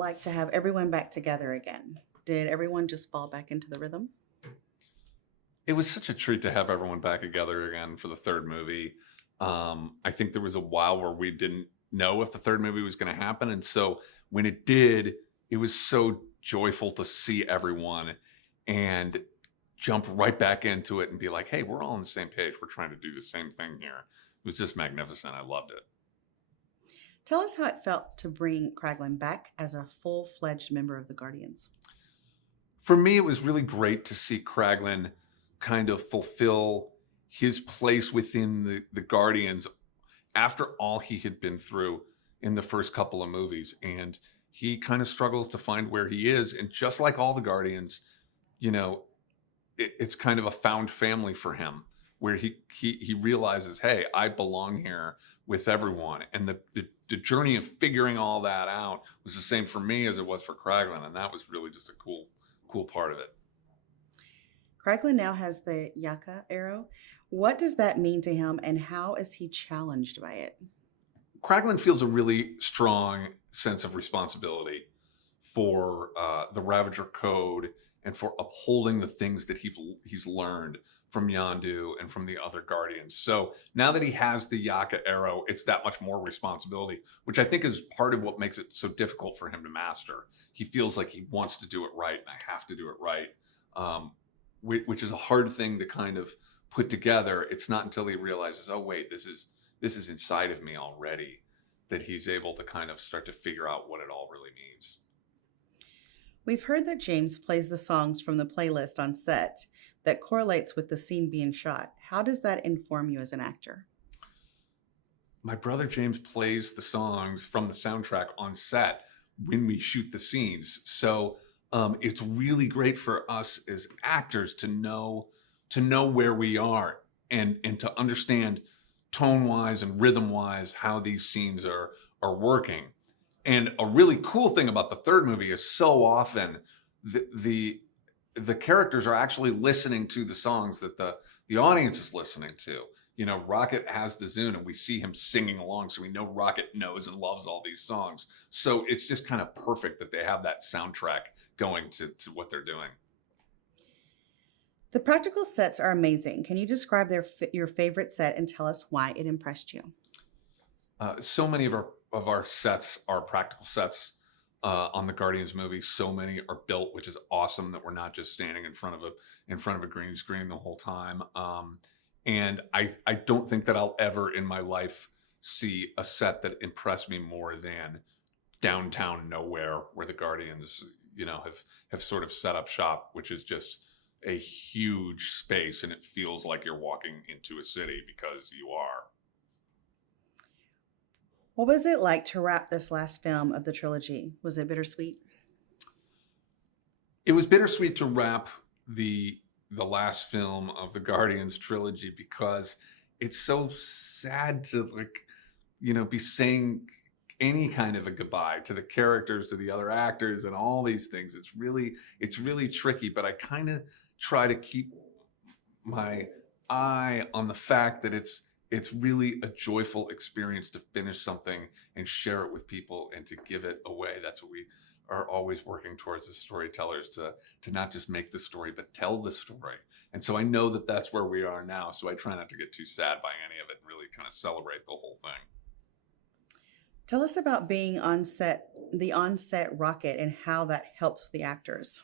like to have everyone back together again? Did everyone just fall back into the rhythm? It was such a treat to have everyone back together again for the third movie. I think there was a while where we didn't know if the third movie was going to happen. And so when it did, it was so joyful to see everyone and jump right back into it and be like, hey, we're all on the same page. We're trying to do the same thing here. It was just magnificent. I loved it. Tell us how it felt to bring Kraglin back as a full fledged member of the Guardians. For me, it was really great to see Kraglin kind of fulfill his place within the Guardians after all he had been through in the first couple of movies. And he kind of struggles to find where he is. And just like all the Guardians, you know, it's kind of a found family for him where he realizes, hey, I belong here with everyone. And the journey of figuring all that out was the same for me as it was for Kraglin. And that was really just a cool part of it. Kraglin now has the Yaka arrow. What does that mean to him, and how is he challenged by it? Kraglin feels a really strong sense of responsibility for the Ravager Code and for upholding the things that he's learned from Yondu and from the other Guardians. So now that he has the Yaka arrow, it's that much more responsibility, which I think is part of what makes it so difficult for him to master. He feels like he wants to do it right, and I have to do it right, which is a hard thing to kind of put together. It's not until he realizes, oh wait, this is inside of me already, that he's able to kind of start to figure out what it all really means. We've heard that James plays the songs from the playlist on set that correlates with the scene being shot. How does that inform you as an actor? My brother James plays the songs from the soundtrack on set when we shoot the scenes. So it's really great for us as actors to know where we are and to understand tone wise and rhythm wise how these scenes are working. And a really cool thing about the third movie is so often the characters are actually listening to the songs that the audience is listening to. You know, Rocket has the Zune and we see him singing along, so we know Rocket knows and loves all these songs. So it's just kind of perfect that they have that soundtrack going to what they're doing. The practical sets are amazing. Can you describe your favorite set and tell us why it impressed you? So many of our sets are practical sets on the Guardians movie. So many are built, which is awesome that we're not just standing in front of a green screen the whole time. And I don't think that I'll ever in my life see a set that impressed me more than downtown nowhere, where the Guardians, you know, have sort of set up shop, which is just a huge space, and it feels like you're walking into a city because you are. What was it like to wrap this last film of the trilogy? Was it bittersweet? It was bittersweet to wrap the last film of the Guardians trilogy because it's so sad to, like, you know, be saying any kind of a goodbye to the characters, to the other actors, and all these things. It's really tricky, but I kind of try to keep my eye on the fact that it's really a joyful experience to finish something and share it with people and to give it away. That's what we are always working towards as storytellers, to not just make the story, but tell the story. And so I know that that's where we are now. So I try not to get too sad by any of it and really kind of celebrate the whole thing. Tell us about being on set, the on-set Rocket, and how that helps the actors.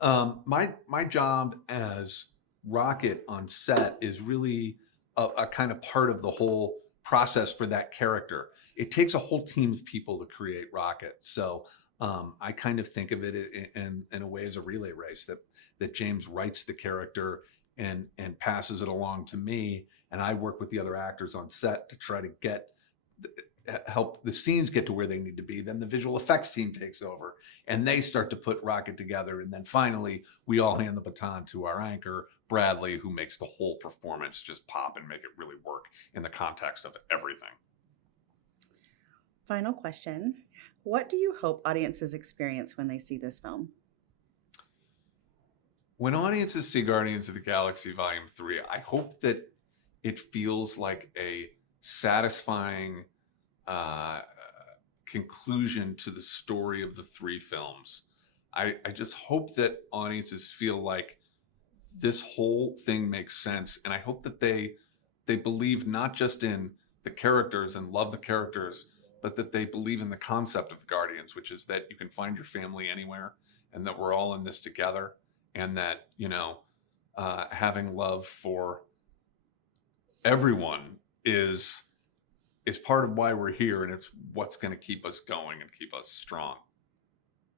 My job as Rocket on set is really a kind of part of the whole process for that character. It takes a whole team of people to create Rocket. So I kind of think of it in a way as a relay race, that James writes the character and passes it along to me, and I work with the other actors on set to try to help the scenes get to where they need to be. Then the visual effects team takes over and they start to put Rocket together. And then finally, we all hand the baton to our anchor, Bradley, who makes the whole performance just pop and make it really work in the context of everything. Final question. What do you hope audiences experience when they see this film? When audiences see Guardians of the Galaxy Volume 3, I hope that it feels like a satisfying conclusion to the story of the three films. I just hope that audiences feel like this whole thing makes sense, and I hope that they believe not just in the characters and love the characters, but that they believe in the concept of the Guardians, which is that you can find your family anywhere, and that we're all in this together, and that, you know, having love for everyone is part of why we're here, and it's what's going to keep us going and keep us strong.